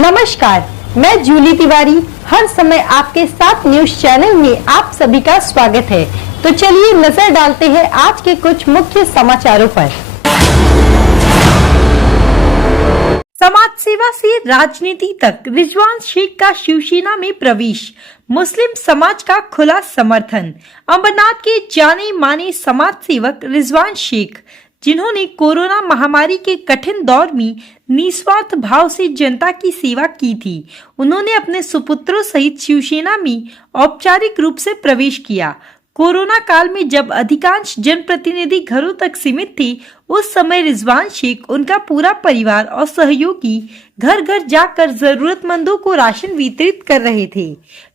नमस्कार, मैं जूली तिवारी हर समय आपके साथ न्यूज चैनल में आप सभी का स्वागत है। तो चलिए नजर डालते हैं आज के कुछ मुख्य समाचारों पर। समाज सेवा से राजनीति तक रिजवान शेख का शिवसेना में प्रवेश, मुस्लिम समाज का खुला समर्थन। अमरनाथ के जाने माने समाज सेवक रिजवान शेख, जिन्होंने कोरोना महामारी के कठिन दौर में निस्वार्थ भाव से जनता की सेवा की थी, उन्होंने अपने सुपुत्रों सहित शिवसेना में औपचारिक रूप से प्रवेश किया। कोरोना काल में जब अधिकांश जनप्रतिनिधि घरों तक सीमित थे, उस समय रिजवान शेख, उनका पूरा परिवार और सहयोगी घर घर जाकर जरूरतमंदों को राशन वितरित कर रहे थे।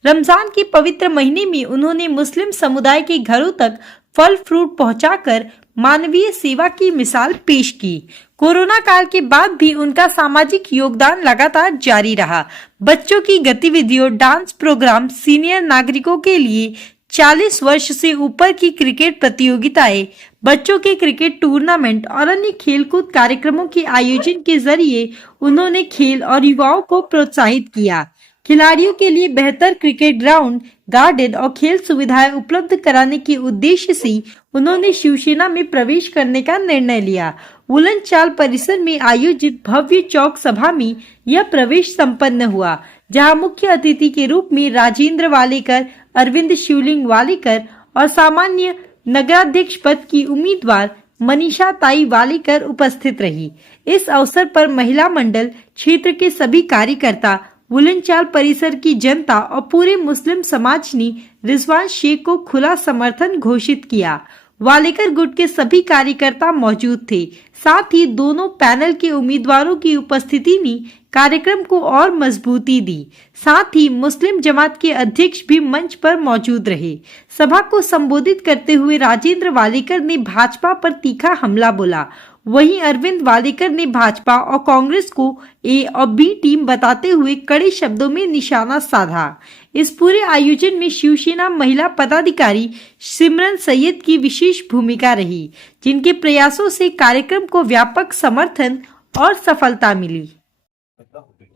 रमजान के पवित्र महीने में उन्होंने मुस्लिम समुदाय के घरों तक फल फ्रूट पहुंचाकर मानवीय सेवा की मिसाल पेश की। कोरोना काल के बाद भी उनका सामाजिक योगदान लगातार जारी रहा। बच्चों की गतिविधियों, डांस प्रोग्राम, सीनियर नागरिकों के लिए 40 वर्ष से ऊपर की क्रिकेट प्रतियोगिताएं, बच्चों के क्रिकेट टूर्नामेंट और अन्य खेलकूद कार्यक्रमों के आयोजन के जरिए उन्होंने खेल और युवाओं को प्रोत्साहित किया। खिलाड़ियों के लिए बेहतर क्रिकेट ग्राउंड, गार्डन और खेल सुविधाएं उपलब्ध कराने के उद्देश्य से उन्होंने शिवसेना में प्रवेश करने का निर्णय लिया। वुलन चाल परिसर में आयोजित भव्य चौक सभा में यह प्रवेश संपन्न हुआ, जहां मुख्य अतिथि के रूप में राजेंद्र वालेकर, अरविंद शिवलिंग वालेकर और सामान्य नगराध्यक्ष पद की उम्मीदवार मनीषा ताई वालेकर उपस्थित रही। इस अवसर पर महिला मंडल, क्षेत्र के सभी कार्यकर्ता, वुलनचाल परिसर की जनता और पूरे मुस्लिम समाज ने रिजवान शेख को खुला समर्थन घोषित किया। वालेकर गुट के सभी कार्यकर्ता मौजूद थे। साथ ही दोनों पैनल के उम्मीदवारों की उपस्थिति ने कार्यक्रम को और मजबूती दी। साथ ही मुस्लिम जमात के अध्यक्ष भी मंच पर मौजूद रहे। सभा को संबोधित करते हुए राजेंद्र वालेकर ने भाजपा पर तीखा हमला बोला। वहीं अरविंद वालेकर ने भाजपा और कांग्रेस को ए और बी टीम बताते हुए कड़े शब्दों में निशाना साधा। इस पूरे आयोजन में शिवसेना महिला पदाधिकारी सिमरन सैयद की विशेष भूमिका रही, जिनके प्रयासों से कार्यक्रम को व्यापक समर्थन और सफलता मिली।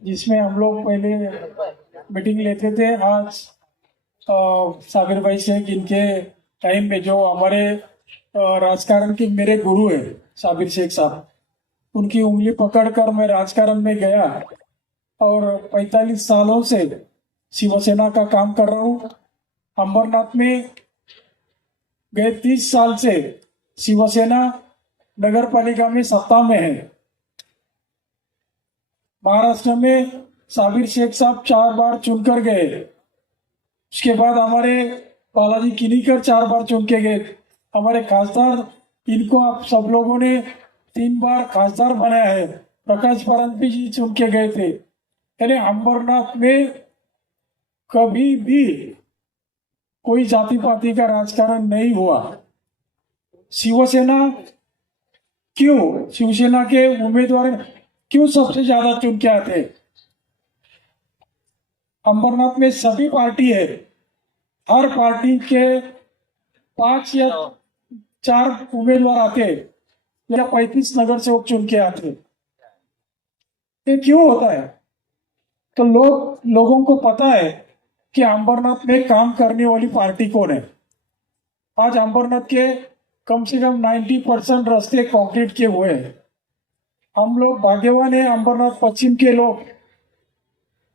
जिसमें हम लोग पहले मीटिंग लेते थे। आज साबिर भाई शेख, इनके टाइम में जो हमारे राजकारण के मेरे गुरु है साबिर शेख साहब, उनकी उंगली पकड़कर मैं राजकारण में गया और 45 सालों से शिवसेना का काम कर रहा हूँ। अमरनाथ में गए 30 साल से शिवसेना नगर पालिका में सत्ता में है। महाराष्ट्र में साबिर शेख साहब 4 बार चुनकर गए। उसके बाद हमारे बालाजी किनीकर 4 बार चुन के गए। हमारे खासदार, इनको आप सब लोगों ने 3 बार खासदार बनाया है। प्रकाश फड़नवीस जी चुन के गए थे। यानी अमरनाथ में कभी भी कोई जाति पाति का राजकारण नहीं हुआ। शिवसेना शिवसेना के उम्मीदवार क्यों सबसे ज्यादा चुन के आते? अमरनाथ में सभी पार्टी है, हर पार्टी के 5 या 4 उम्मीदवार आते या 35 नगर सेवक चुन के आते। ये क्यों होता है? तो लोगों को पता है कि अमरनाथ में काम करने वाली पार्टी कौन है। आज अमरनाथ के कम से कम 90% रास्ते कंक्रीट के हुए हैं। हम लोग भाग्यवान है, अमरनाथ पश्चिम के लोग,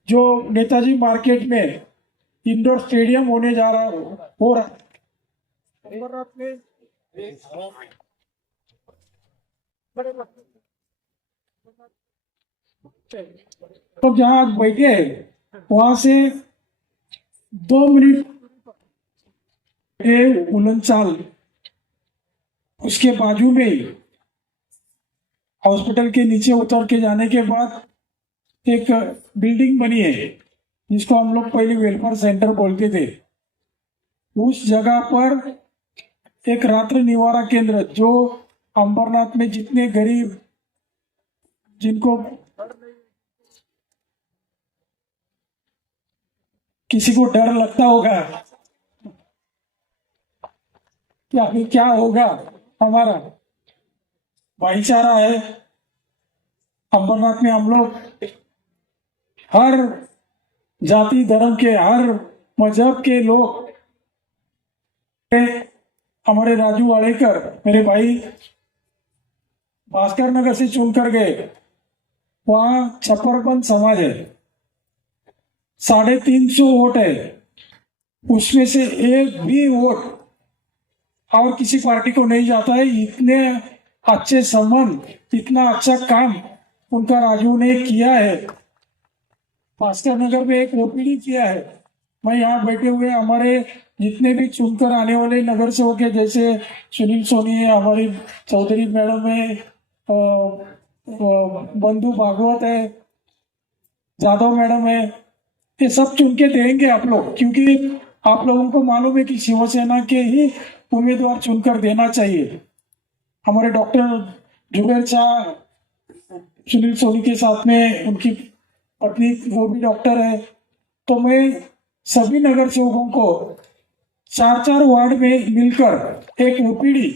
जो नेताजी मार्केट में इंडोर स्टेडियम हो रहा अमरनाथ में तो जहां बैठे वहां से 2 मिनट उलनचाल, उसके बाजू में ही हॉस्पिटल के नीचे उतर के जाने के बाद एक बिल्डिंग बनी है, जिसको हम लोग पहले वेलफेयर सेंटर बोलते थे। उस जगह पर एक रात्रि निवारा केंद्र, जो अमरनाथ में जितने गरीब, जिनको किसी को डर लगता होगा कि अभी क्या होगा, हमारा भाईचारा है। अमरनाथ में हम लोग हर जाति धर्म के, हर मजहब के लोग हमारे राजू वालेकर मेरे भाई भास्कर नगर से चुनकर गए। वहाँ छप्परपंथ समाज है, 350 वोट है, उसमें से एक भी वोट और किसी पार्टी को नहीं जाता है। इतने अच्छे संबंध, इतना अच्छा काम उनका राजू ने किया है। भास्कर नगर में एक ओपीडी किया है। मैं यहाँ बैठे हुए हमारे जितने भी चुनकर आने वाले नगर सेवक है, जैसे सुनील सोनी है, हमारी चौधरी मैडम है, बंधु भागवत है, जादव मैडम है, ये सब चुन के देंगे आप लोग, क्योंकि आप लोगों को मालूम है कि शिवसेना के ही उम्मीदवार चुनकर देना चाहिए। हमारे डॉक्टर जुबेर शाह सुनील सोनी के साथ में उनकी पत्नी वो भी डॉक्टर है। तो मैं सभी नगर सेवकों को 4-4 वार्ड में मिलकर एक ओपीडी,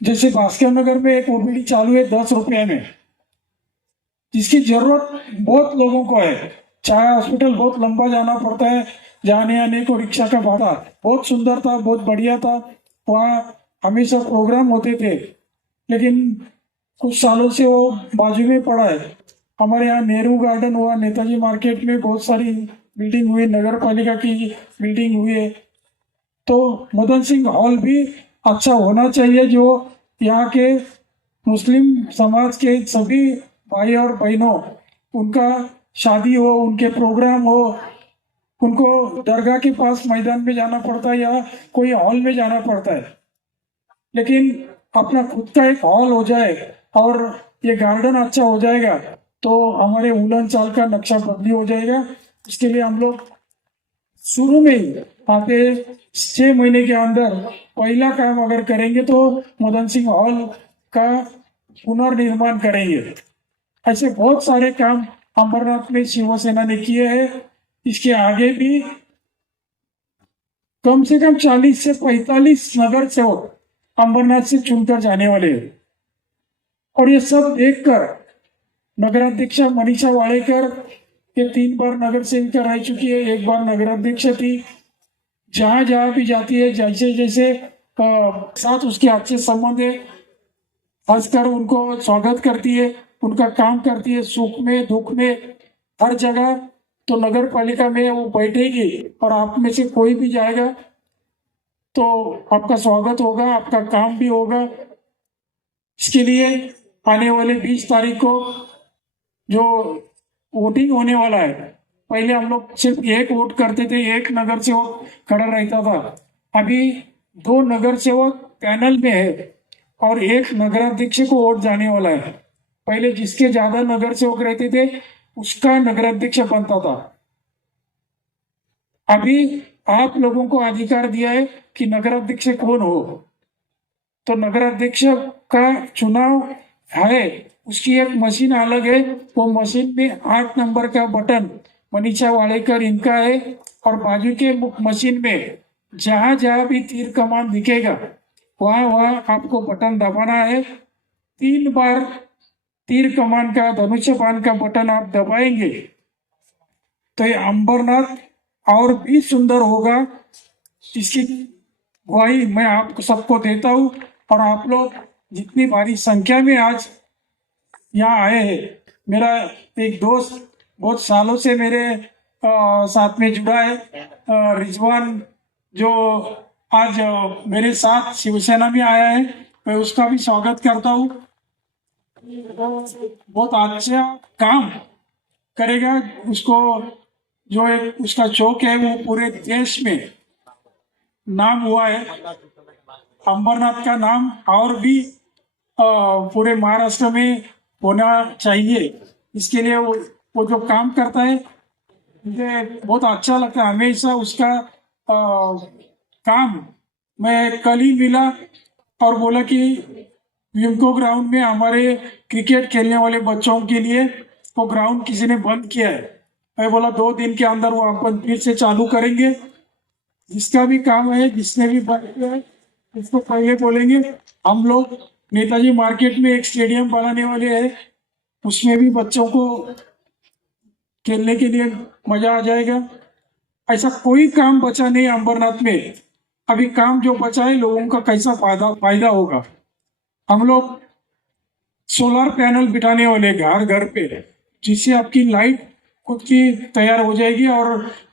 जैसे भास्कर नगर में एक ओपीडी चालू है 10 रुपये में, जिसकी जरूरत बहुत लोगों को है। चाहे हॉस्पिटल बहुत लंबा जाना पड़ता है, जाने आने को रिक्शा का भाड़ा बहुत सुंदर था, बहुत बढ़िया था, वहाँ हमेशा प्रोग्राम होते थे, लेकिन कुछ सालों से वो बाजू में पड़ा है। हमारे यहाँ नेहरू गार्डन हुआ, नेताजी मार्केट में बहुत सारी बिल्डिंग हुई, नगर पालिका की बिल्डिंग हुई है। तो मदन सिंह हॉल भी अच्छा होना चाहिए, जो यहाँ के मुस्लिम समाज के सभी भाई और बहनों, उनका शादी हो, उनके प्रोग्राम हो, उनको दरगाह के पास मैदान में जाना पड़ता है या कोई हॉल में जाना पड़ता है, लेकिन अपना खुद का एक हॉल हो जाए और ये गार्डन अच्छा हो जाएगा तो हमारे उलन चाल का नक्शा बदली हो जाएगा। इसके लिए हम लोग शुरू में ही आते 6 महीने के अंदर पहला काम अगर करेंगे तो मदन सिंह हॉल का पुनर्निर्माण करेंगे। ऐसे बहुत सारे काम अंबरनाथ में शिवसेना ने किए हैं। इसके आगे भी कम से कम 40 से 45 नगर सेवक अंबरनाथ से चुनकर जाने वाले हैं। और ये सब देखकर नगराध्यक्षा मनीषा वालेकर ये 3 बार नगर सेविका रह चुकी है, 1 बार नगराध्यक्ष थी। जहां जहां भी जाती है, जैसे जैसे साथ उसके अच्छे संबंध है, हंसकर उनको स्वागत करती है, उनका काम करती है, सुख में दुख में हर जगह। तो नगर पालिका में वो बैठेगी और आप में से कोई भी जाएगा तो आपका स्वागत होगा, आपका काम भी होगा। इसके लिए आने वाले 20 तारीख को जो वोटिंग होने वाला है, पहले हम लोग सिर्फ 1 वोट करते थे, 1 नगर सेवक खड़ा रहता था। अभी 2 नगर सेवक पैनल में है और 1 नगराध्यक्ष को वोट जाने वाला है। पहले जिसके ज्यादा नगर सेवक रहते थे उसका नगराध्यक्ष बनता था। अभी आप लोगों को अधिकार दिया है कि नगराध्यक्ष कौन हो, तो नगराध्यक्ष का चुनाव है, उसकी एक मशीन अलग है। वो मशीन में 8 नंबर का बटन मनीषा वालेकर इनका है और बाजू के मशीन में जहां जहां भी तीर कमान दिखेगा वहां वहां आपको बटन दबाना है। 3 बार तीर कमान का, धनुष्य बाण का बटन आप दबाएंगे तो ये अंबरनाथ और भी सुंदर होगा। इसकी गवाही मैं आपको सबको देता हूं। और आप लोग जितनी भारी संख्या में आज यहाँ आए हैं, मेरा एक दोस्त बहुत सालों से मेरे साथ में जुड़ा है, रिजवान, जो आज मेरे साथ शिवसेना में आया है, मैं उसका भी स्वागत करता हूँ। बहुत अच्छा काम करेगा। उसको जो एक उसका चौक है वो पूरे देश में नाम हुआ है। अंबरनाथ का नाम और भी पूरे महाराष्ट्र में होना चाहिए। इसके लिए वो जो काम करता है मुझे बहुत अच्छा लगता है। हमेशा उसका काम, मैं कल ही मिला और बोला कि विमको ग्राउंड में हमारे क्रिकेट खेलने वाले बच्चों के लिए वो ग्राउंड किसी ने बंद किया है। मैं बोला 2 दिन के अंदर वो अपन फिर से चालू करेंगे। जिसका भी काम है, जिसने भी बंद किया है, इसको पहले बोलेंगे। हम लोग नेताजी मार्केट में एक स्टेडियम बनाने वाले हैं, उसमें भी बच्चों को खेलने के लिए मजा आ जाएगा। ऐसा कोई काम बचा नहीं अंबरनाथ में। अभी काम जो बचा है लोगों का कैसा फायदा होगा। हम लोग सोलर पैनल बिठाने वाले घर घर पे, जिससे आपकी लाइट खुद की तैयार हो जाएगी और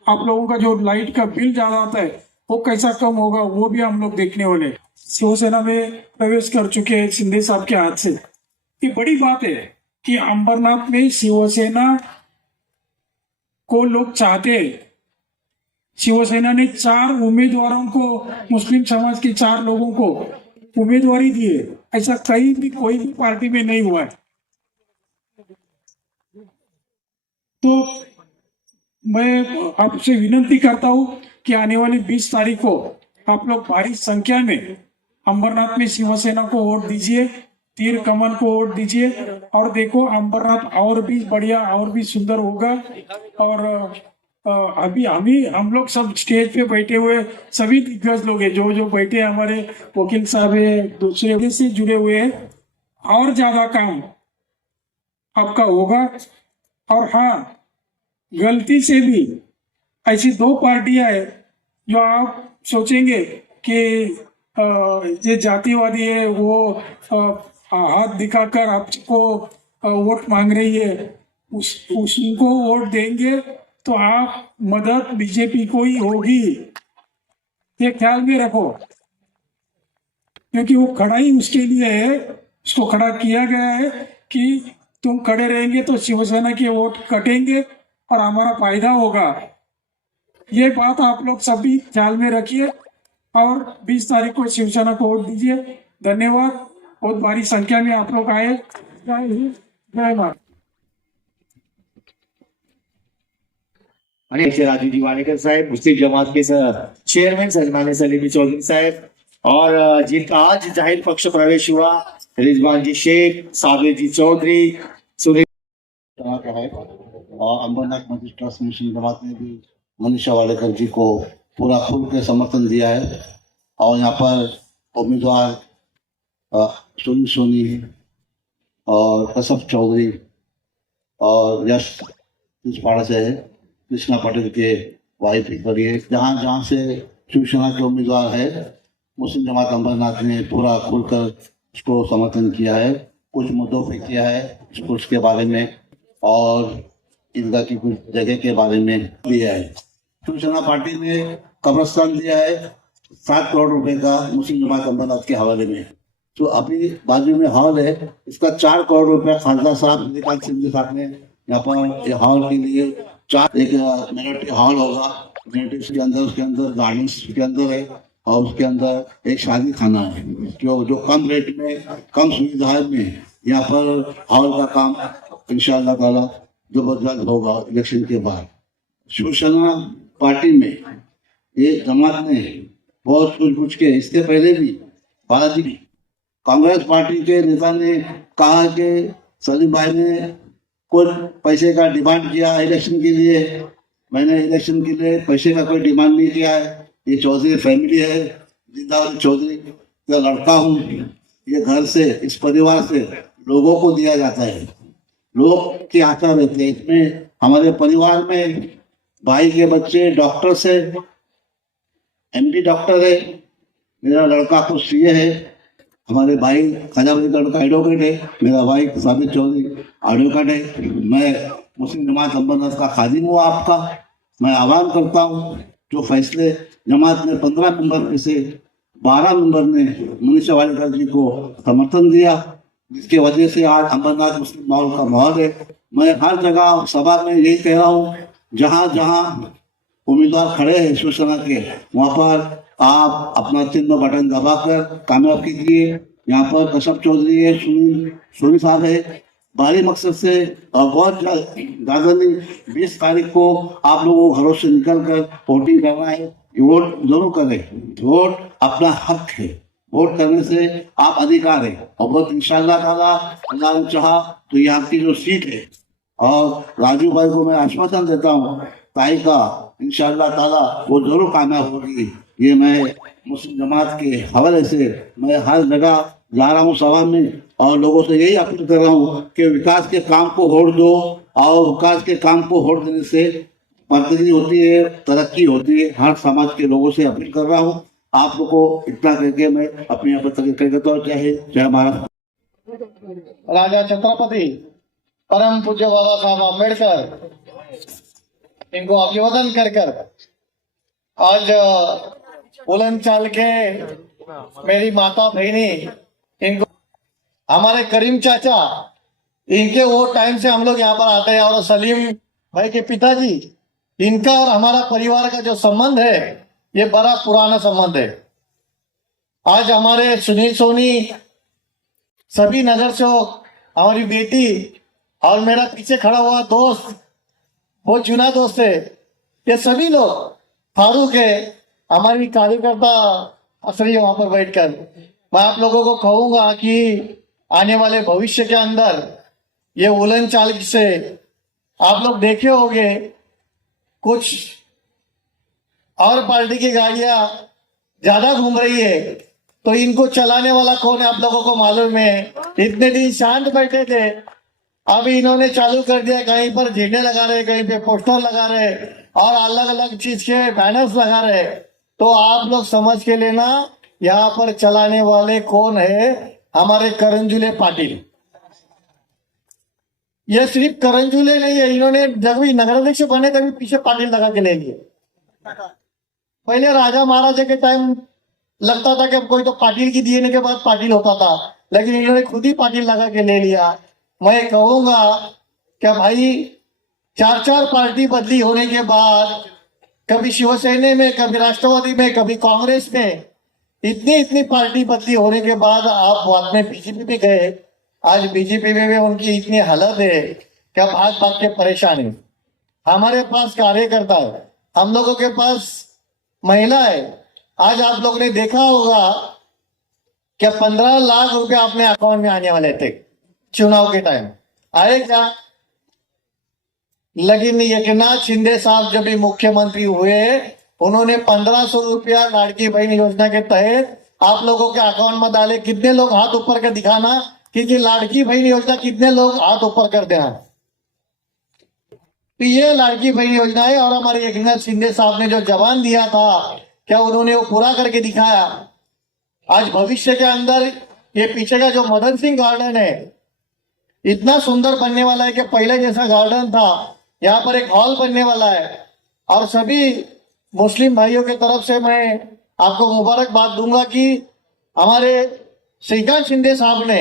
आप लोगों का जो लाइट का बिल ज्यादा आता है वो कैसा कम होगा वो भी हम लोग देखने वाले। शिवसेना में प्रवेश कर चुके हैं शिंदे साहब के हाथ से। ये बड़ी बात है कि अंबरनाथ में शिवसेना को लोग चाहते हैं। शिवसेना ने 4 उम्मीदवारों को, मुस्लिम समाज के 4 लोगों को उम्मीदवारी दी है। ऐसा कहीं भी कोई भी पार्टी में नहीं हुआ है। तो मैं आपसे विनती करता हूं कि आने वाली 20 तारीख को आप लोग भारी संख्या में अंबरनाथ में शिवसेना को वोट दीजिए, तीर कमल को वोट दीजिए और देखो अंबरनाथ और भी बढ़िया और भी सुंदर होगा। और अभी हम लोग सब स्टेज पे बैठे हुए सभी दिग्गज लोग हैं, जो बैठे हैं, हमारे वकील साहब है, दूसरे से जुड़े हुए हैं, और ज्यादा काम आपका होगा। और हाँ, गलती से भी ऐसी 2 पार्टियां है जो आप सोचेंगे कि ये जातिवादी है, वो हाथ दिखाकर आपको वोट मांग रही है, उनको वोट देंगे तो आप मदद बीजेपी को ही होगी, ये ख्याल में रखो। क्योंकि वो खड़ा ही उसके लिए है, उसको खड़ा किया गया है कि तुम खड़े रहेंगे तो शिवसेना के वोट कटेंगे और हमारा फायदा होगा। ये बात आप लोग सभी ख्याल में रखिए और 20 तारीख को शिवसेना को वोट दीजिए। धन्यवाद। बहुत भारी संख्या में आप लोग आए। जय हिंद, जय भारत। आणि राजू जी वाडेकर साहेब, मुस्लिम जमात के चेयरमैन सलमान सलीमी चौधरी साहब, और जिनका आज जाहिर पक्ष प्रवेश हुआ, रिजवान जी शेख, साबिर जी चौधरी, सुनील का है। और अंबरनाथ मस्जिद ट्रस्ट मुस्लिम जमात ने भी मनीषा वाडेकर जी को पूरा खुल के समर्थन दिया है। और यहाँ पर उम्मीदवार सोनी और कसफ चौधरी और यश पिछवाड़ा से है, कृष्णा पटेल के वाइफ बड़ी है। जहाँ जहाँ से शिवसेना के उम्मीदवार है, मुस्लिम जमात अंबरनाथ ने पूरा खुलकर उसको समर्थन किया है। कुछ मुद्दों पे किया है, स्कूल्स के बारे में और ईदगाह की कुछ जगह के बारे में दिया है। शिवसेना पार्टी ने कब्रस्तान दिया है 7 करोड़ रुपए का मुस्लिम जमात अंबरनाथ के हवाले में। तो अभी बाजू में हॉल है, इसका 4 करोड़ रुपया खासदार साहब निकाल सिंह साहब ने यहाँ पर हॉल के लिए एक मिलिट्री हॉल होगा, मिलिट्री के अंदर, उसके अंदर गार्डन्स के अंदर है और उसके अंदर एक शादी खाना है जो कम रेट में, कम सुविधाएं में यहाँ पर हॉल का काम इंशाअल्लाह ताला जबरदस्त होगा इलेक्शन के बाद। शिवसेना पार्टी में ये जमात ने बहुत कुछ के, इसके पहले भी बालाजी कांग्रेस पार्टी के नेता ने कहा कि सलीम भाई ने कुछ पैसे का डिमांड किया इलेक्शन के लिए। मैंने इलेक्शन के लिए पैसे का कोई डिमांड नहीं किया है। ये चौधरी फैमिली है, जिंदाबाद चौधरी का लड़का हूँ। ये घर से, इस परिवार से लोगों को दिया जाता है, लोग की आशा रहते हैं। इसमें हमारे परिवार में भाई के बच्चे डॉक्टर से, एमडी डॉक्टर है, मेरा लड़का खुद सीए है, हमारे भाई खजावती का लड़का एडवोकेट है, मेरा भाई साबिर चौधरी एडवोकेट है। मैं मुस्लिम जमात अंबरनाथ का खादिम हूँ आपका। मैं आह्वान करता हूँ, जो फैसले जमात ने 15 नंबर में से 12 नंबर ने मनीषा वाडेकर जी को समर्थन दिया, जिसकी वजह से आज अंबरनाथ मुस्लिम माहौल का माहौल है। मैं हर जगह सभा में यही कह रहा हूँ, जहाँ जहाँ उम्मीदवार खड़े हैं शिवसेना के, वहाँ पर आप अपना चिन्ह बटन दबाकर कामयाब कीजिए। यहाँ पर कश्यप चौधरी है, सुनील साहब है, भारी मकसद से और बहुत ज्यादा नहीं, 20 तारीख को आप लोगों को घरों से निकल कर वोटिंग करना है। वोट जरूर करें, वोट अपना हक है, वोट करने से आप अधिकार है। और बहुत इंशाअल्लाह ताला अल्लाह ने चाहा तो ये आपकी जो सीट है, और राजू भाई को मैं आश्वासन देता हूँ ताई का, इंशाअल्लाह ताला वो जरूर कामयाब होगी। ये मैं मुस्लिम जमात के हवाले से मैं हर जगह जा रहा हूँ सभा में, और लोगों से यही अपील कर रहा हूँ कि विकास के काम को होड़ दो, और विकास के काम को होड़ देने से प्रगति होती है, तरक्की होती है। हर समाज के लोगों से अपील कर रहा हूँ। आप लोग को इतना करके मैं अपने यहाँ पर करता हूँ। जय महाराष्ट्र। राजा छत्रपति परम पूज्य बाबा साहब अम्बेडकर, इनको अभिवादन कर आज उलन चाल के मेरी माता बहनी, इनको हमारे करीम चाचा, इनके वो टाइम से हम लोग यहाँ पर आते हैं। और सलीम भाई के पिताजी, इनका और हमारा परिवार का जो संबंध है ये बड़ा पुराना संबंध है। आज हमारे सुनील सोनी, सभी नगर सेवक, हमारी बेटी और मेरा पीछे खड़ा हुआ दोस्त, वो चुना दोस्त है, ये सभी लोग, फारूक है, हमारी कार्यकर्ता असली वहां पर बैठकर, मैं आप लोगों को कहूंगा कि आने वाले भविष्य के अंदर ये उलन चाल से आप लोग देखे होंगे कुछ और पार्टी की गाड़ियां ज्यादा घूम रही है, तो इनको चलाने वाला कौन है आप लोगों को मालूम है। इतने दिन शांत बैठे थे, अभी इन्होंने चालू कर दिया, कहीं पर झंडे लगा रहे, कहीं पे पोस्टर लगा रहे और अलग अलग चीज के बैनर्स लगा रहे। तो आप लोग समझ के लेना, यहाँ पर चलाने वाले कौन है, हमारे करंजुले पाटिल। ये सिर्फ करंजुले नहीं है, इन्होंने जब भी नगराध्यक्ष बने तभी पीछे पाटिल लगा के ले लिए। पहले राजा महाराजा के टाइम लगता था कि कोई तो पाटिल की देने के बाद पाटिल होता था, लेकिन इन्होंने खुद ही पाटिल लगा के ले लिया। मैं कहूंगा कि भाई 4-4 पार्टी बदली होने के बाद, कभी शिवसेना में, कभी राष्ट्रवादी में, कभी कांग्रेस में, इतनी पार्टी बदली होने के बाद आप बाद में बीजेपी में गए। आज बीजेपी में भी उनकी इतनी हालत है कि आप भाग भाग के परेशान है। हमारे पास कार्यकर्ता है, हम लोगों के पास महिला है। आज आप लोग ने देखा होगा कि 15 लाख रुपए अपने अकाउंट में आने वाले थे चुनाव के टाइम, आए क्या? लेकिन एकनाथ शिंदे साहब जब भी मुख्यमंत्री हुए, उन्होंने 1500 रुपया लाड़की बहन योजना के तहत आप लोगों के अकाउंट में डाले। कितने लोग हाथ ऊपर कर दिखाना, क्योंकि लाड़की बहन योजना कितने लोग हाथ ऊपर कर देना। तो ये लाड़की बहन योजना है, और हमारे एकनाथ शिंदे साहब ने जो जवान दिया था, क्या उन्होंने वो पूरा करके दिखाया। आज भविष्य के अंदर ये पीछे का जो मदन सिंह गार्डन है, इतना सुंदर बनने वाला है कि पहले जैसा गार्डन था, यहाँ पर एक हॉल बनने वाला है। और सभी मुस्लिम भाइयों के तरफ से मैं आपको मुबारकबाद दूंगा कि हमारे श्रीकांत शिंदे साहब ने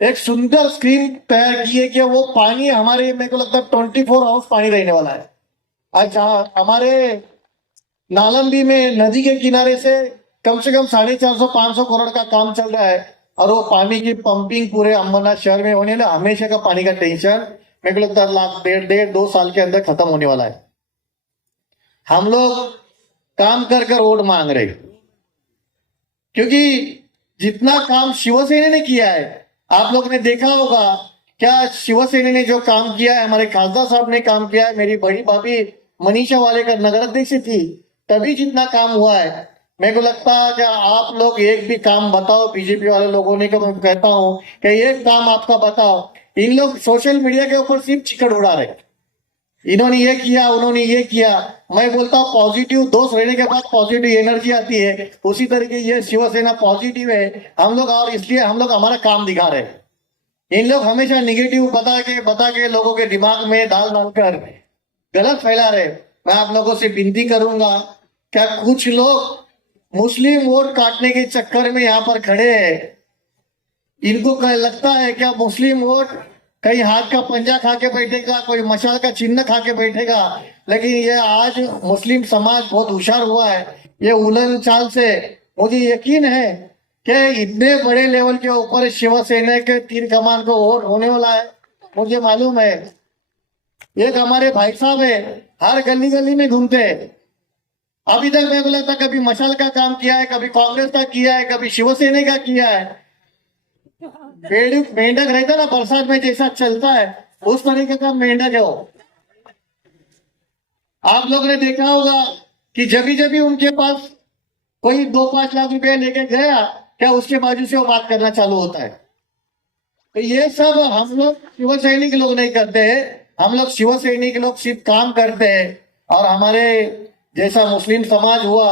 एक सुंदर स्क्रीन तैयार की है कि वो पानी हमारे, मेरे को लगता है 24 आवर्स पानी रहने वाला है। आज हमारे नालंदी में नदी के किनारे से कम 450-500 करोड़ का काम चल रहा है, और वो पानी की पंपिंग पूरे अंबरनाथ शहर में होने लगा। हमेशा का पानी का टेंशन मेरे को लगता है 1.5-2 साल के अंदर खत्म होने वाला है। हम लोग काम कर रोड मांग रहे, क्योंकि जितना काम शिवसेना ने किया है, आप लोग ने देखा होगा क्या शिवसेना ने जो काम किया है, हमारे खासदार साहब ने काम किया है, मेरी बड़ी भाभी मनीषा वालेकर नगर अध्यक्ष थी, तभी जितना काम हुआ है। मेरे को लगता है कि आप लोग एक भी काम बताओ, बीजेपी वाले लोगों ने, मैं कहता हूं कि एक काम आपका बताओ। इन लोग सोशल मीडिया के ऊपर सिर्फ चिकन उड़ा रहे, इन्होंने ये किया, उन्होंने ये किया। मैं बोलता हूँ पॉजिटिव दोस्त रहने के बाद पॉजिटिव एनर्जी आती है, उसी तरीके ये शिवसेना पॉजिटिव है हम लोग, और इसलिए हम लोग हमारा काम दिखा रहे हैं। इन लोग हमेशा निगेटिव बता के लोगों के दिमाग में डालकर गलत फैला रहे। मैं आप लोगों से विनती करूंगा, क्या कुछ लोग मुस्लिम वोट काटने के चक्कर में यहाँ पर खड़े हैं, इनको लगता है क्या मुस्लिम वोट कहीं हाथ का पंजा खा के बैठेगा, कोई मशाल का चिन्ह खा के बैठेगा। लेकिन ये आज मुस्लिम समाज बहुत होशियार हुआ है ये उलन चाल से। मुझे यकीन है कि इतने बड़े लेवल के ऊपर शिवसेना के तीर कमान को वोट होने वाला है। मुझे मालूम है, एक हमारे भाई साहब है, हर गली गली में घूमते हैं। अभी तक मेरे को लगता कभी मशाल का काम किया है, कभी कांग्रेस का किया है, कभी शिवसेना का किया है। मेंढक रहता ना बरसात में जैसा चलता है, उस तरीके का मेंढक है वो। आप लोग ने देखा होगा कि जब भी उनके पास कोई 2-5 लाख रुपए लेके गया, क्या उसके बाजू से वो बात करना चालू होता है। तो ये सब हम लोग शिव सैनिक लोग नहीं करते हैं। हम लोग शिव सैनिक लोग सिर्फ काम करते हैं। और हमारे जैसा मुस्लिम समाज हुआ,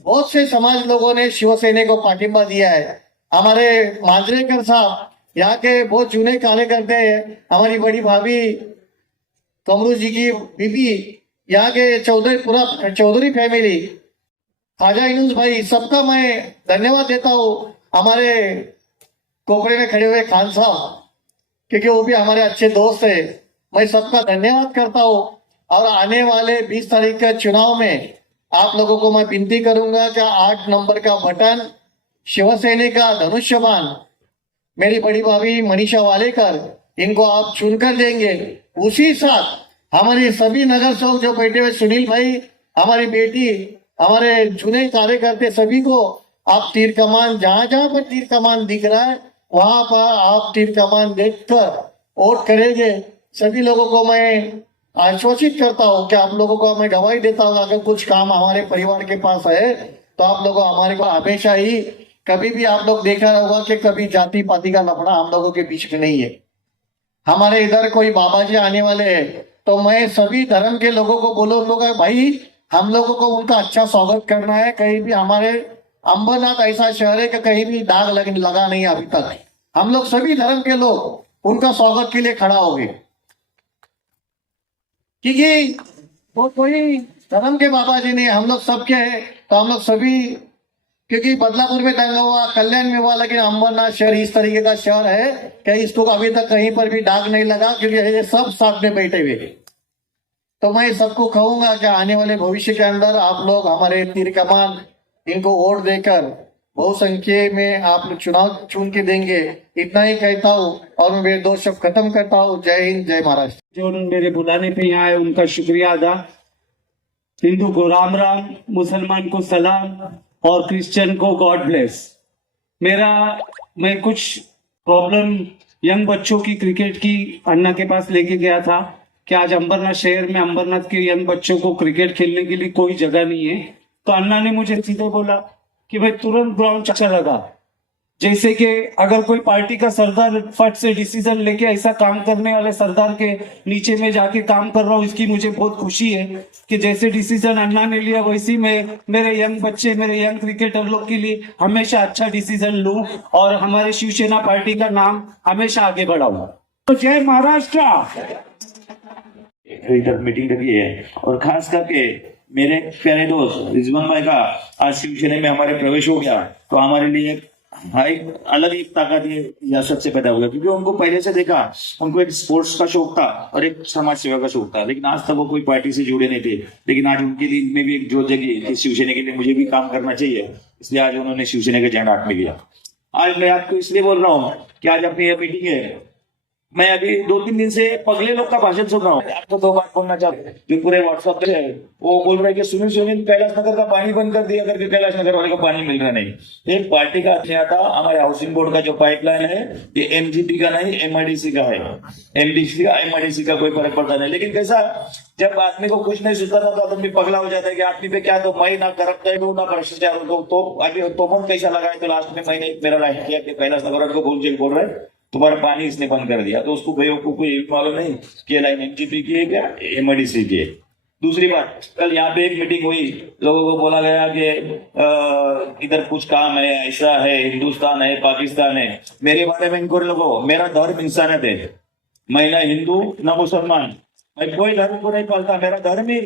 बहुत से समाज लोगों ने शिवसेना को पाठिंबा दिया है। हमारे मांजरेकर साहब यहाँ के बहुत चुने कार्यकर्ते हैं। हमारी बड़ी भाभी कमरू जी की बीबी, यहाँ के चौधरी फैमिली, खाजा इनूस भाई, सबका मैं धन्यवाद देता हूँ। हमारे कोपरे में खड़े हुए खान साहब, क्योंकि वो भी हमारे अच्छे दोस्त है, मैं सबका धन्यवाद करता हूँ। और आने वाले 20 तारीख के चुनाव में आप लोगों को मैं विनती करूंगा कि 8 नंबर का बटन शिवसेना का धनुष्यबाण मेरी बड़ी भाभी मनीषा वालेकर, इनको आप चुनकर देंगे। उसी साथ हमारी सभी नगर सेवक जो बैठे हुए, सुनील भाई, हमारी बेटी, हमारे चुने कार्यकर्ते, सभी को आप तीर कमान, जहां जहां पर तीर कमान दिख रहा है वहां पर आप तीर कमान देखकर वोट करेंगे। सभी लोगों को मैं आश्वासित करता हूँ कि आप लोगों को मैं गवाही देता हूँ, अगर कुछ काम हमारे परिवार के पास है तो आप लोगों हमारे को हमेशा ही, कभी भी आप लोग देखा होगा कि कभी जाति पाति का लफड़ा हम लोगों के बीच में नहीं है। हमारे इधर कोई बाबा जी आने वाले हैं तो मैं सभी धर्म के लोगों को बोलूंगा, भाई हम लोगों को उनका अच्छा स्वागत करना है। कहीं भी हमारे अंबरनाथ ऐसा शहर है कि कहीं भी दाग लगा नहीं अभी तक। हम लोग सभी धर्म के लोग उनका स्वागत के लिए खड़ा हो गए, क्योंकि वो कोई धर्म के बाबा जी नहीं, हम लोग सबके हैं। तो हम लोग सभी, क्योंकि बदलापुर में दंगा हुआ, कल्याण में हुआ, लेकिन अंबरनाथ शहर इस तरीके का शहर है कि इसको अभी तक कहीं पर भी दाग नहीं लगा, क्योंकि ये सब साथ में बैठे हुए। तो मैं सबको कहूंगा कि आने वाले भविष्य के अंदर आप लोग हमारे तीर कमान, इनको वोट देकर बहुसंख्या में आप लोग चुनाव चुन के देंगे। इतना ही कहता हूँ और मैं मेरे 2 शब्द खत्म करता हूँ। जय हिंद, जय महाराष्ट्र। जो मेरे बुलाने पे यहाँ आए उनका शुक्रिया अदा। हिंदू को राम राम, मुसलमान को सलाम और क्रिश्चियन को गॉड ब्लेस। मैं कुछ प्रॉब्लम यंग बच्चों की क्रिकेट की अन्ना के पास लेके गया था कि आज अंबरनाथ शहर में अंबरनाथ के यंग बच्चों को क्रिकेट खेलने के लिए कोई जगह नहीं है। तो अन्ना ने मुझे सीधे बोला कि भाई तुरंत ग्राउंड चक्कर लगा। जैसे कि अगर कोई पार्टी का सरदार फट से डिसीजन लेके ऐसा काम करने वाले सरदार के नीचे में जाके काम कर रहा हूँ, इसकी मुझे बहुत खुशी है कि जैसे डिसीजन अन्ना ने लिया वैसी मैं मेरे यंग बच्चे, मेरे यंग क्रिकेटर लोग के लिए हमेशा अच्छा डिसीजन लूं और हमारे शिवसेना पार्टी का नाम हमेशा आगे बढ़ाऊं। तो जय महाराष्ट्र। इधर मीटिंग रखी है और खास करके मेरे प्यारे दोस्त रिजवान भाई का आज शिवसेना में हमारे प्रवेश हो गया, तो हमारे लिए एक अलग ही ताकत ये रियासत से पैदा हो गया, क्योंकि उनको पहले से देखा, उनको एक स्पोर्ट्स का शौक था और एक समाज सेवा का शौक था, लेकिन आज तक वो कोई पार्टी से जुड़े नहीं थे। लेकिन आज उनके दिल में भी एक जोत जगी कि शिवसेना के लिए मुझे भी काम करना चाहिए, इसलिए आज उन्होंने शिवसेना का झंडा हाथ में लिया। आज मैं आपको इसलिए बोल रहा हूँ कि आज अपनी यह मीटिंग है, मैं अभी 2-3 दिन से पगले लोग का भाषण सुन रहा हूँ। आपको 2 बात बोलना चाहते हैं, जो पूरे व्हाट्सएप पे है, वो बोल रहे हैं कि सुनील कैलाश नगर का पानी बंद कर दिया करके कैलाश नगर वाले को पानी मिल रहा नहीं। एक पार्टी का नहीं आता, हमारे हाउसिंग बोर्ड का जो पाइपलाइन है ये एमजीपी का नहीं एमआईडीसी का है। एमडीसी का एमआईडीसी का कोई फर्क पड़ता नहीं, लेकिन कैसा जब आदमी को कुछ नहीं सुनता था तो आदमी पगला हो जाता है कि आदमी पे क्या, तो मैं ना करप्ट हूँ ना भ्रष्टाचार हूँ, तो अभी तो कैसा लगा है। तो लास्ट में मैंने मेरा लाइन किया कि कैलाश नगर को बोल रहे तुम्हारा पानी इसने बंद कर दिया, तो उसको बेवकूफ को ये मालूम नहीं कि लाइन एमजीपी की है क्या एमआईडीसी की है। दूसरी बात, कल यहाँ पे एक मीटिंग हुई, लोगों को बोला गया कि इधर कुछ काम है, ऐसा है, हिंदुस्तान है, पाकिस्तान है। मेरे बारे में इनको लोगों, मेरा धर्म इंसानियत है, मैं ना हिंदू ना मुसलमान, मैं कोई धर्म को नहीं पालता, मेरा धर्म ही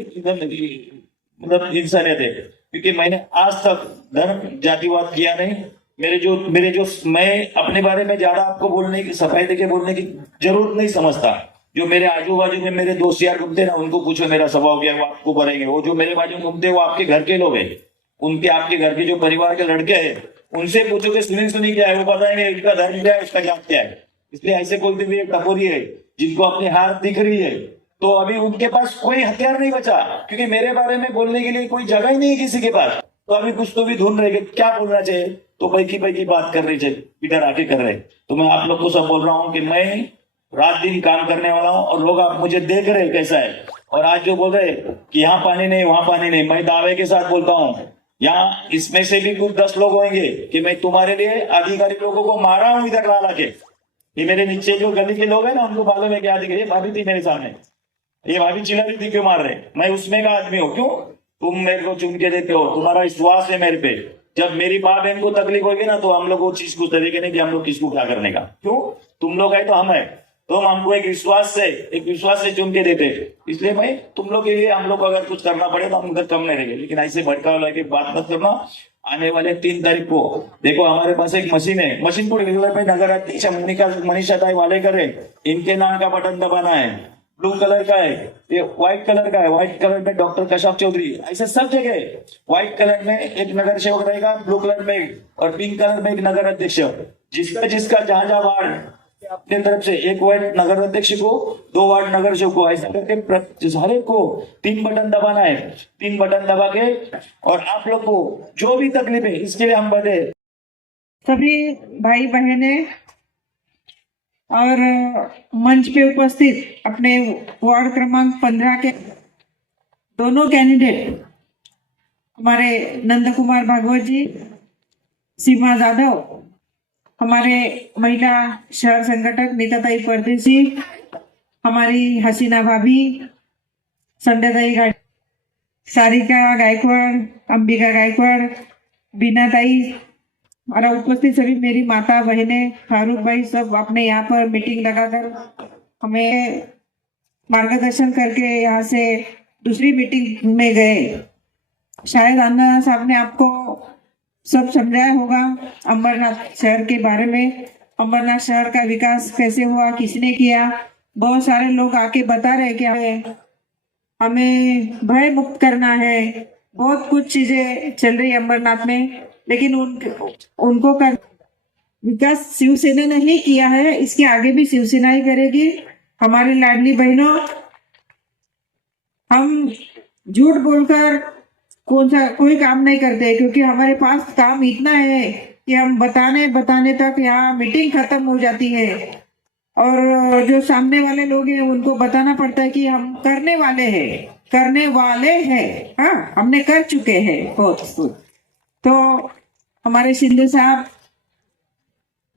मतलब इंसानियत है, क्योंकि मैंने आज तक धर्म जातिवाद किया नहीं। मेरे जो मैं अपने बारे में ज्यादा आपको बोलने की, सफाई देके बोलने की जरूरत नहीं समझता। जो मेरे आजू बाजू में मेरे दोस्त यार घूमते ना, उनको पूछो मेरा स्वभाव क्या है, वो आपको बताएंगे। वो जो मेरे बाजू में घूमते वो आपके घर के लोग हैं, उनके आपके घर के जो परिवार के लड़के हैं, उनसे पूछो कि सुनी क्या है, वो बताएंगे इनका धर्म क्या है, उसका जात क्या है। इसलिए ऐसे बोलते हुए टपोरी है जिनको अपनी हार दिख रही है, तो अभी उनके पास कोई हथियार नहीं बचा, क्योंकि मेरे बारे में बोलने के लिए कोई जगह ही नहीं है किसी के पास। तो अभी कुछ तो भी ढूंढ रहे क्या बोलना चाहिए, तो पैकी बात कर रही चाहिए, इधर आके कर रहे। तो मैं आप लोग को सब बोल रहा हूँ कि मैं रात दिन काम करने वाला हूँ और लोग आप मुझे देख रहे कैसा है। और आज जो बोल रहे कि यहाँ पानी नहीं वहां पानी नहीं, मैं दावे के साथ बोलता हूँ यहाँ इसमें से भी कुछ 10 लोग होंगे कि मैं तुम्हारे लिए अधिकारी लोगों को मारा हूँ इधर ला के, ये मेरे नीचे जो गली के लोग हैं ना, उनको मालूम है क्या दिख रही है। भाभी थी मेरे सामने, ये भाभी चिल्ला रही थी क्यों मार रहे, मैं उसमें का आदमी हूँ, क्यों तुम मेरे को चुन के देते हो, तुम्हारा विश्वास है मेरे पे। जब मेरी माँ बहन को तकलीफ होगी ना, तो हम लोग वो चीज को तरीके नहीं कि हम लोग किसको क्या करने का, क्यों तुम लोग है तो हम है, तो हमको एक विश्वास से चुन के देते। इसलिए भाई तुम लोग के लिए हम लोग को अगर कुछ करना पड़े तो हम उधर कम नहीं रहेंगे, लेकिन ऐसे भटका लेके बात मत करना। आने वाले 3 तारीख को देखो, हमारे पास एक मशीन है, मशीन को नगर अध्यक्ष मनीषा ताई वालेकर है, इनके नाम का बटन दबाना है, ब्लू कलर का है, ये व्हाइट कलर का है, व्हाइट कलर में डॉक्टर कश्यप चौधरी, ऐसे सब जगह व्हाइट कलर में एक नगर सेवक रहेगा, ब्लू कलर में और पिंक कलर में एक नगर अध्यक्ष। जिसका जहां वार्ड अपने तरफ से एक वार्ड नगर अध्यक्ष को, 2 वार्ड नगर सेवक को, ऐसा करके हर एक को 3 बटन दबाना है। 3 बटन दबा के, और आप लोग को जो भी तकलीफ है इसके लिए हम बने। सभी भाई बहने और मंच पे उपस्थित अपने वार्ड क्रमांक 15 के दोनों कैंडिडेट हमारे नंद कुमार भागवत जी, सीमा जाधव, हमारे महिला शहर संगठक नीताताई परदेसी, हमारी हसीना भाभी, संध्याताई गाड़ी, सारिका गायकवाड़, अंबिका गायकवाड़, बीना ताई और उपस्थित सभी मेरी माता बहने, फारूक भाई, सब अपने यहाँ पर मीटिंग लगाकर हमें मार्गदर्शन करके यहाँ से दूसरी मीटिंग में गए। शायद अन्ना साहब ने आपको सब समझाया होगा अंबरनाथ शहर के बारे में, अंबरनाथ शहर का विकास कैसे हुआ, किसने किया। बहुत सारे लोग आके बता रहे कि हमें भय मुक्त करना है, बहुत कुछ चीजें चल रही है अंबरनाथ में, लेकिन उनको कर विकास शिवसेना ने ही किया है, इसके आगे भी शिवसेना ही करेगी। हमारी लाडली बहनों, हम झूठ बोलकर कोई काम नहीं करते, क्योंकि हमारे पास काम इतना है कि हम बताने तक यहाँ मीटिंग खत्म हो जाती है, और जो सामने वाले लोग हैं उनको बताना पड़ता है कि हम करने वाले हैं, हाँ हमने कर चुके हैं बहुत कुछ। तो हमारे शिंदे साहब,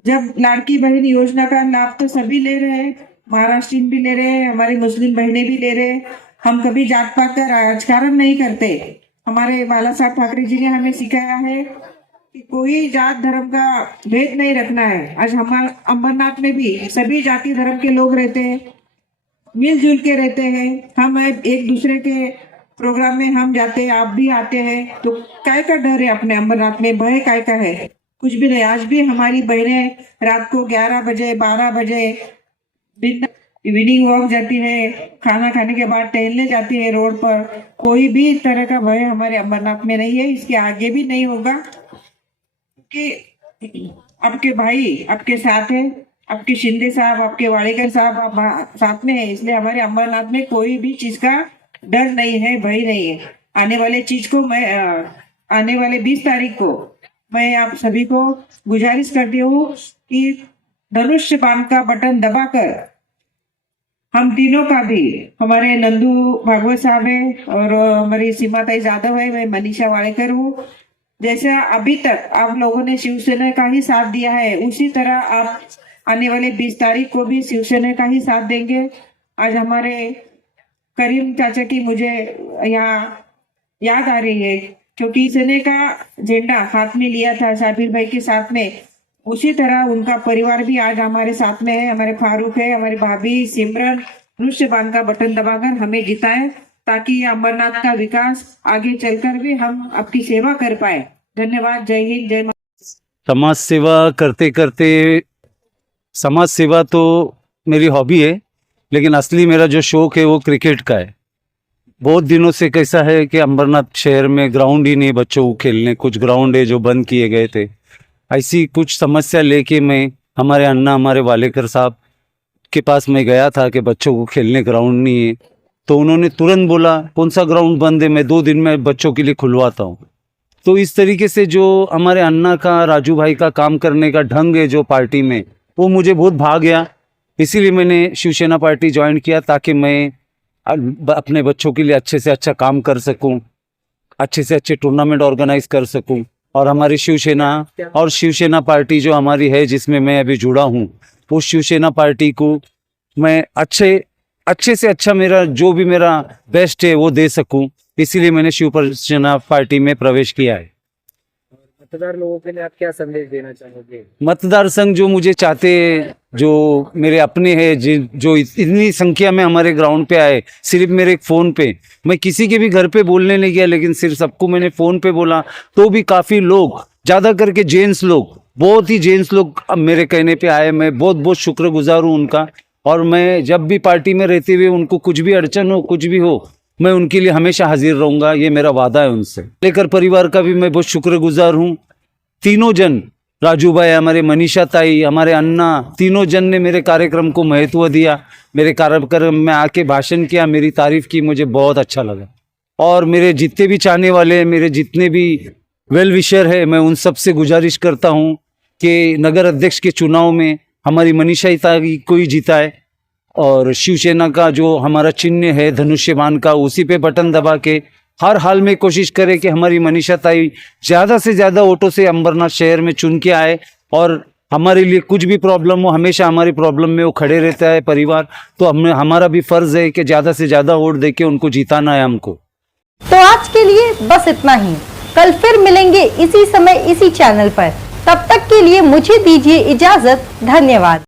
जब लाड़की बहन योजना का लाभ तो सभी ले रहे हैं, महाराष्ट्रीयन भी ले रहे हैं, हमारी मुस्लिम बहनें भी ले रहे हैं। हम कभी जात पात का राजकारण नहीं करते। हमारे बाला साहब ठाकरे जी ने हमें सिखाया है कि कोई जात धर्म का भेद नहीं रखना है। आज हमारे अंबरनाथ में भी सभी जाति धर्म के लोग रहते हैं, मिलजुल के रहते हैं। हम एक दूसरे के प्रोग्राम में हम जाते हैं, आप भी आते हैं, तो काय का डर है अपने अंबरनाथ में, भय काय का है, कुछ भी नहीं। आज भी हमारी बहनें रात को 11 बजे 12 बजे इवनिंग वॉक जाती है, खाना खाने के बाद टहलने जाती है रोड पर। कोई भी तरह का भय हमारे अंबरनाथ में नहीं है, इसके आगे भी नहीं होगा, कि आपके भाई आपके साथ है, आपके शिंदे साहब, आपके वाड़ेकर साहब आप साथ में है, इसलिए हमारे अंबरनाथ में कोई भी चीज का डर नहीं है, भय नहीं है। आने वाले 20 तारीख को मैं आप सभी को गुजारिश करती हूँ कि धनुष्य बाण का बटन दबाकर हम तीनों का भी, हमारे नंदू भागवत साहब है और हमारी सीमाताई जाधव है, मैं मनीषा वाड़ेकर हूँ। जैसा अभी तक आप लोगों ने शिवसेना का ही साथ दिया है, उसी तरह आप आने वाले 20 तारीख को भी शिवसेना का ही साथ देंगे। आज हमारे करीम चाचा की मुझे यहाँ याद आ रही है, क्योंकि सेना का झंडा हाथ में लिया था साबिर भाई के साथ में, उसी तरह उनका परिवार भी आज हमारे साथ में है। हमारे फारूक है, हमारी भाभी सिमरन धनुष्य बाण का बटन दबाकर हमें जिताए, ताकि अंबरनाथ का विकास आगे चलकर भी हम आपकी सेवा कर पाए। धन्यवाद। जय हिंद, जय माता। समाज सेवा करते करते, समाज सेवा तो मेरी हॉबी है, लेकिन असली मेरा जो शौक है वो क्रिकेट का है। बहुत दिनों से कैसा है कि अंबरनाथ शहर में ग्राउंड ही नहीं बच्चों को खेलने, कुछ ग्राउंड है जो बंद किए गए थे। ऐसी कुछ समस्या लेके मैं हमारे वालेकर साहब के पास मैं गया था कि बच्चों को खेलने ग्राउंड नहीं है, तो उन्होंने तुरंत बोला कौन सा ग्राउंड बंद है, मैं 2 दिन में बच्चों के लिए खुलवाता हूँ। तो इस तरीके से जो हमारे अन्ना का, राजू भाई का काम करने का ढंग है जो पार्टी में, वो मुझे बहुत भा गया। इसीलिए मैंने शिवसेना पार्टी ज्वाइन किया, ताकि मैं अपने बच्चों के लिए अच्छे से अच्छा काम कर सकूं, अच्छे से अच्छे टूर्नामेंट ऑर्गेनाइज कर सकूं। और हमारी शिवसेना पार्टी जो हमारी है, जिसमें मैं अभी जुड़ा हूं, वो शिवसेना पार्टी को मैं अच्छे से अच्छा मेरा जो भी मेरा बेस्ट है वो दे सकूं, इसीलिए मैंने शिवसेना पार्टी में प्रवेश किया है। मतदार लोगों के लिए आप क्या संदेश देना चाहोगे? मतदार संघ जो मुझे चाहते हैं, जो मेरे अपने हैं, जो इतनी संख्या में हमारे ग्राउंड पे आए, सिर्फ मेरे एक फ़ोन पे, मैं किसी के भी घर पे बोलने नहीं गया, लेकिन सिर्फ सबको मैंने फ़ोन पे बोला, तो भी काफ़ी लोग, ज़्यादा करके जेंट्स लोग, बहुत ही जेंट्स लोग अब मेरे कहने पे आए। मैं बहुत बहुत शुक्रगुजार हूँ उनका, और मैं जब भी पार्टी में रहते हुए उनको कुछ भी अड़चन हो, कुछ भी हो, मैं उनके लिए हमेशा हाजिर रहूँगा, ये मेरा वादा है उनसे। लेकर परिवार का भी मैं बहुत शुक्रगुजार हूँ। तीनों जन, राजू भाई, हमारे मनीषा ताई, हमारे अन्ना, तीनों जन ने मेरे कार्यक्रम को महत्व दिया, मेरे कार्यक्रम में आके भाषण किया, मेरी तारीफ की, मुझे बहुत अच्छा लगा। और मेरे जितने भी चाहने वाले हैं, मेरे जितने भी वेल विशर है, मैं उन सब से गुजारिश करता हूँ कि नगर अध्यक्ष के चुनाव में हमारी मनीषा ताई को ही जिताए, और शिवसेना का जो हमारा चिन्ह है धनुष्य बाण का, उसी पे बटन दबा के हर हाल में कोशिश करें कि हमारी मनीषा ताई ज़्यादा से ज़्यादा वोटों से अंबरनाथ शहर में चुन के आए, और हमारे लिए कुछ भी प्रॉब्लम हो, हमेशा हमारी प्रॉब्लम में वो खड़े रहता है परिवार। तो हमारा भी फ़र्ज़ है कि ज़्यादा से ज़्यादा वोट दे के उनको जिताना है हमको। तो आज के लिए बस इतना ही। कल फिर मिलेंगे इसी समय इसी चैनल पर। तब तक के लिए मुझे दीजिए इजाजत। धन्यवाद।